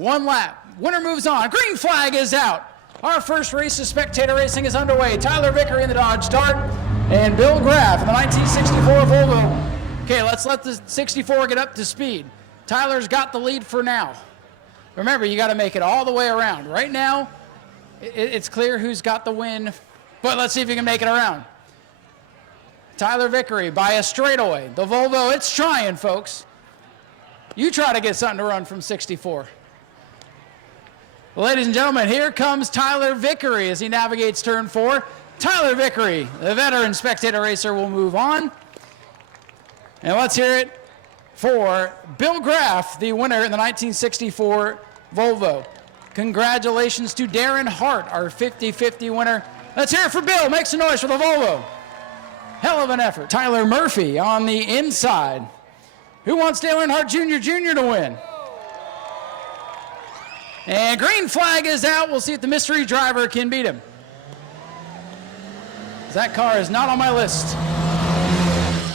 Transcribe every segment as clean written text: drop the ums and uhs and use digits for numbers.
One lap. Winner moves on. Green flag is out. Our first race of Spectator racing is underway. Tyler Vickery in the Dodge Dart and Bill Graff in the 1964 Volvo. Okay, let's let the 64 get up to speed. Tyler's got the lead for now. Remember, you got to make it all the way around. Right now, it's clear who's got the win, but let's see if you can make it around. Tyler Vickery by a straightaway. The Volvo, it's trying, folks. You try to get something to run from 64. Ladies and gentlemen, here comes Tyler Vickery as he navigates turn 4. Tyler Vickery, the veteran Spectator racer, will move on. And let's hear it for Bill Graff, the winner in the 1964 Volvo. Congratulations to Darren Hart, our 50-50 winner. Let's hear it for Bill. Make some noise for the Volvo. Hell of an effort. Tyler Murphy on the inside. Who wants Dale Earnhardt Jr. to win? And green flag is out. We'll see if the mystery driver can beat him. That car is not on my list.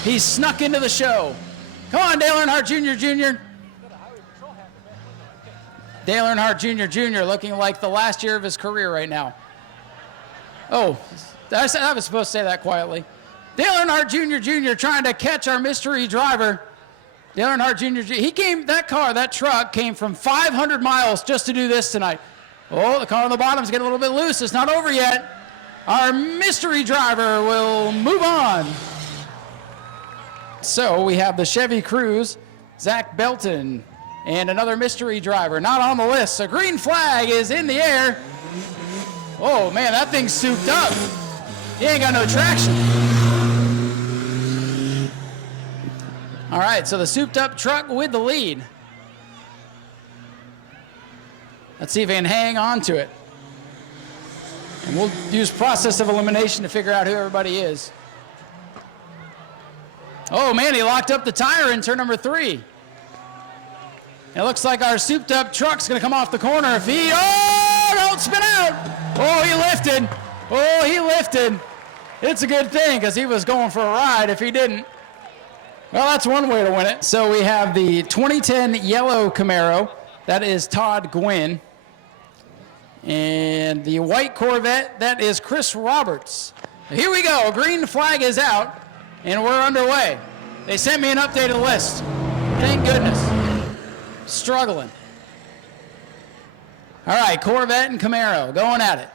He snuck into the show. Come on, Dale Earnhardt Jr. Dale Earnhardt Jr. looking like the last year of his career right now. Oh, I was supposed to say that quietly. Dale Earnhardt Jr. trying to catch our mystery driver. Dale Earnhardt Jr. He came, that truck came from 500 miles just to do this tonight. Oh, the car on the bottom is getting a little bit loose. It's not over yet. Our mystery driver will move on. So we have the Chevy Cruze, Zach Belton, and another mystery driver not on the list. So green flag is in the air. Oh man, that thing's souped up. He ain't got no traction. All right, so the souped up truck with the lead. Let's see if he can hang on to it. And we'll use process of elimination to figure out who everybody is. Oh man, he locked up the tire in turn number 3. It looks like our souped up truck's gonna come off the corner. If he, oh, don't spin out. Oh, he lifted. Oh, he lifted. It's a good thing because he was going for a ride if he didn't. Well, that's one way to win it. So we have the 2010 yellow Camaro. That is Todd Quinn. And the white Corvette, that is Chris Roberts. Here we go. Green flag is out, and we're underway. They sent me an updated list. Thank goodness. Struggling. All right, Corvette and Camaro going at it.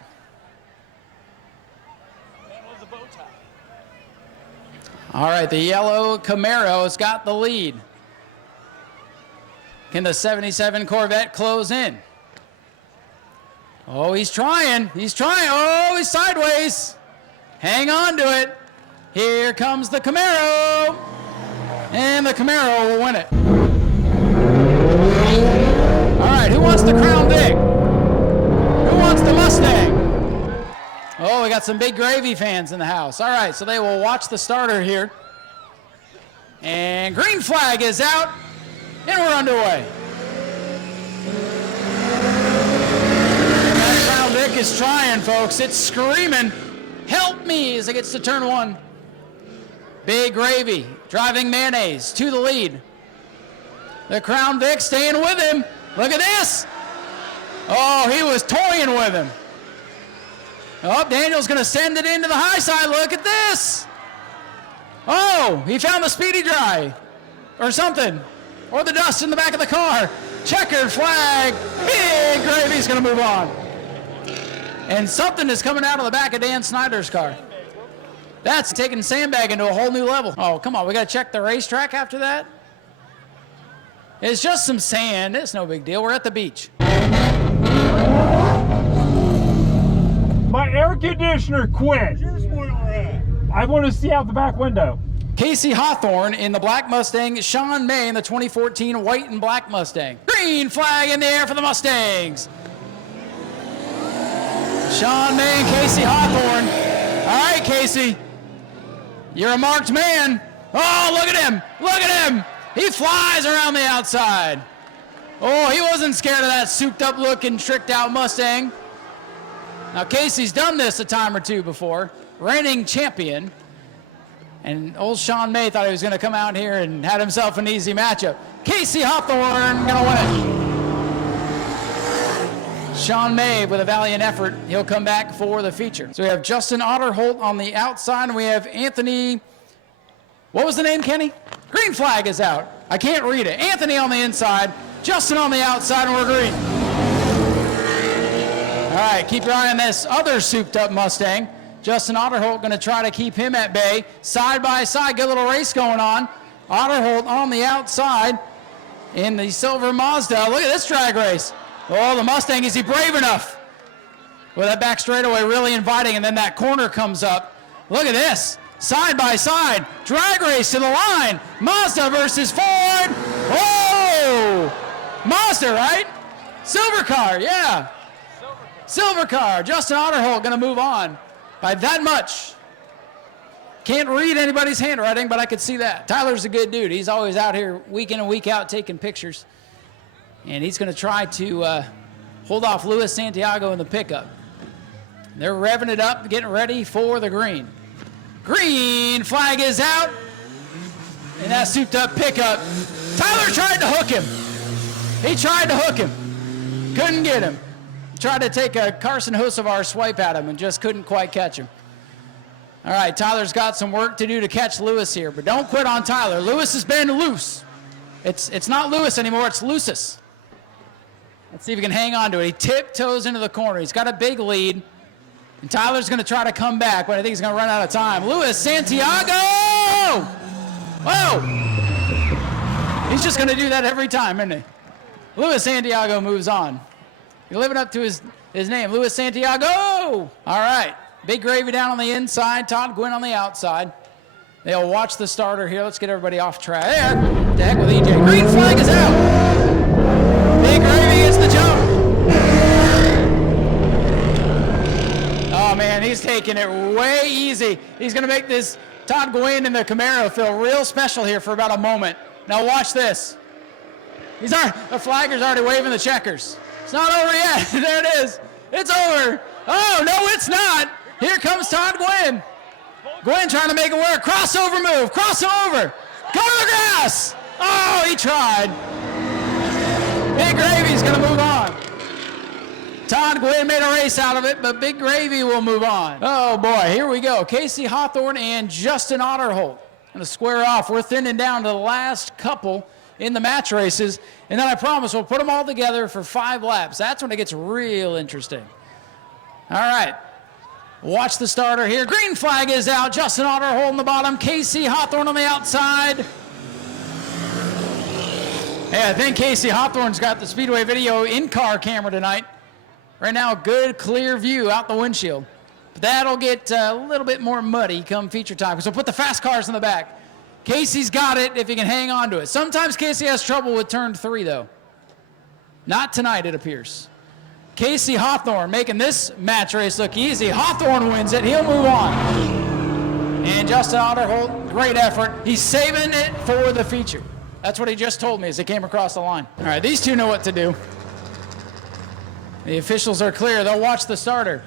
All right, the yellow Camaro's got the lead. Can the 77 Corvette close in? Oh, he's trying. He's trying. Oh, he's sideways. Hang on to it. Here comes the Camaro. And the Camaro will win it. All right, who wants the Crown Vic? Who wants the Mustang? Oh, we got some big gravy fans in the house. All right, so they will watch the starter here. And green flag is out, and we're underway. That Crown Vic is trying, folks. It's screaming, help me, as it gets to turn 1. Big gravy, driving mayonnaise to the lead. The Crown Vic staying with him. Look at this. Oh, he was toying with him. Oh, Daniel's going to send it into the high side. Look at this. Oh, he found the speedy dry or something. Or the dust in the back of the car. Checkered flag. Big Gravy's going to move on. And something is coming out of the back of Dan Snyder's car. That's taking sandbagging to a whole new level. Oh, come on. We got to check the racetrack after that. It's just some sand. It's no big deal. We're at the beach. My air conditioner quit. I want to see out the back window. Casey Hawthorne in the black Mustang, Sean May in the 2014 white and black Mustang. Green flag in the air for the Mustangs. Sean May and Casey Hawthorne. All right, Casey. You're a marked man. Oh, look at him. Look at him. He flies around the outside. Oh, he wasn't scared of that souped up looking, tricked out Mustang. Now, Casey's done this a time or two before, reigning champion. And old Sean May thought he was going to come out here and had himself an easy matchup. Casey Hawthorne going to win it. Sean May with a valiant effort. He'll come back for the feature. So we have Justin Otterholt on the outside, and we have Anthony, what was the name, Kenny? Green flag is out. I can't read it. Anthony on the inside, Justin on the outside, and we're green. All right, keep your eye on this other souped-up Mustang. Justin Otterholt going to try to keep him at bay. Side by side, good little race going on. Otterholt on the outside in the silver Mazda. Look at this drag race. Oh, the Mustang, is he brave enough? With that back straightaway really inviting, and then that corner comes up. Look at this. Side by side, drag race to the line. Mazda versus Ford. Oh! Mazda, right? Silver car, yeah. Silver car. Justin Otterholt going to move on by that much. Can't read anybody's handwriting, but I could see that. Tyler's a good dude. He's always out here week in and week out taking pictures. And he's going to try to hold off Luis Santiago in the pickup. They're revving it up, getting ready for the green. Green flag is out. And that souped up pickup. Tyler tried to hook him. He tried to hook him. Couldn't get him. Tried to take a Carson Hocevar swipe at him and just couldn't quite catch him. All right, Tyler's got some work to do to catch Lewis here, but don't quit on Tyler. Lewis has been loose. It's not Lewis anymore, it's Lucis. Let's see if he can hang on to it. He tiptoes into the corner. He's got a big lead. And Tyler's going to try to come back, but I think he's going to run out of time. Luis Santiago! Whoa! He's just going to do that every time, isn't he? Luis Santiago moves on. You're living up to his name, Luis Santiago! All right, Big Gravy down on the inside, Todd Quinn on the outside. They'll watch the starter here. Let's get everybody off track. There, to heck with EJ. Green flag is out. Big Gravy gets the jump. Oh man, he's taking it way easy. He's gonna make this Todd Quinn in the Camaro feel real special here for about a moment. Now watch this. The flagger's already waving the checkers. It's not over yet. There it is. It's over. Oh, no, it's not. Here comes Todd Quinn. Quinn trying to make it work. Crossover move. Cross him over. Go to the grass. Oh, he tried. Big Gravy's going to move on. Todd Quinn made a race out of it, but Big Gravy will move on. Oh, boy. Here we go. Casey Hawthorne and Justin Otterholt going to square off. We're thinning down to the last couple in the match races, and then I promise we'll put them all together for 5 laps. That's when it gets real interesting. All right, watch the starter here. Green flag is out. Justin Otterholt on the bottom. Casey Hawthorne on the outside. Hey, I think Casey Hawthorne's got the Speedway video in-car camera tonight. Right now, good, clear view out the windshield. But that'll get a little bit more muddy come feature time, because we'll put the fast cars in the back. Casey's got it if he can hang on to it. Sometimes Casey has trouble with turn 3, though. Not tonight, it appears. Casey Hawthorne making this match race look easy. Hawthorne wins it. He'll move on. And Justin Otterholt, great effort. He's saving it for the feature. That's what he just told me as he came across the line. All right, these two know what to do. The officials are clear. They'll watch the starter.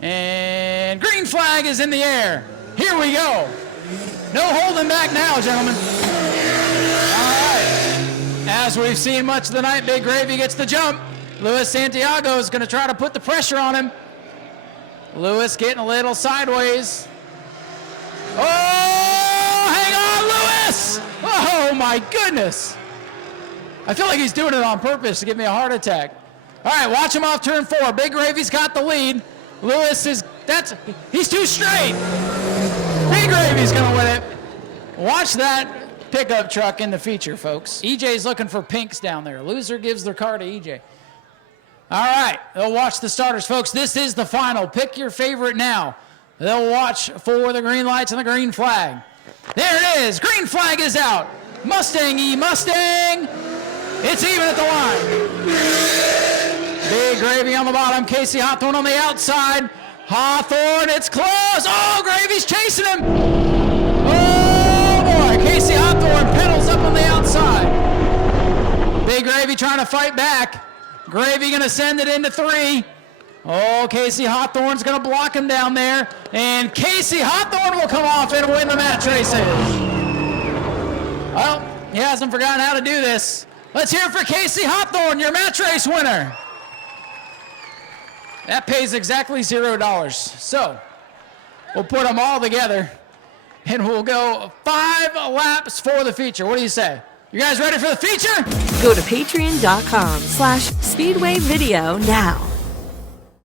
And green flag is in the air. Here we go. No holding back now, gentlemen. All right. As we've seen much of the night, Big Gravy gets the jump. Luis Santiago is going to try to put the pressure on him. Luis getting a little sideways. Oh, hang on, Luis! Oh, my goodness. I feel like he's doing it on purpose to give me a heart attack. All right, watch him off turn 4. Big Gravy's got the lead. Luis is, he's too straight. Big Gravy's gonna win it. Watch that pickup truck in the feature, folks. EJ's looking for pinks down there. Loser gives their car to EJ. All right, they'll watch the starters, folks. This is the final. Pick your favorite now. They'll watch for the green lights and the green flag. There it is. Green flag is out. Mustang Mustang. It's even at the line. Big Gravy on the bottom. Casey Hawthorne on the outside. Hawthorne, it's close. Oh, Gravy's chasing him. Oh, boy. Casey Hawthorne pedals up on the outside. Big Gravy trying to fight back. Gravy going to send it into 3. Oh, Casey Hawthorne's going to block him down there. And Casey Hawthorne will come off and win the match races. Well, he hasn't forgotten how to do this. Let's hear it for Casey Hawthorne, your match race winner. That pays exactly $0. So we'll put them all together and we'll go 5 laps for the feature. What do you say? You guys ready for the feature? Go to patreon.com/Speedway video now.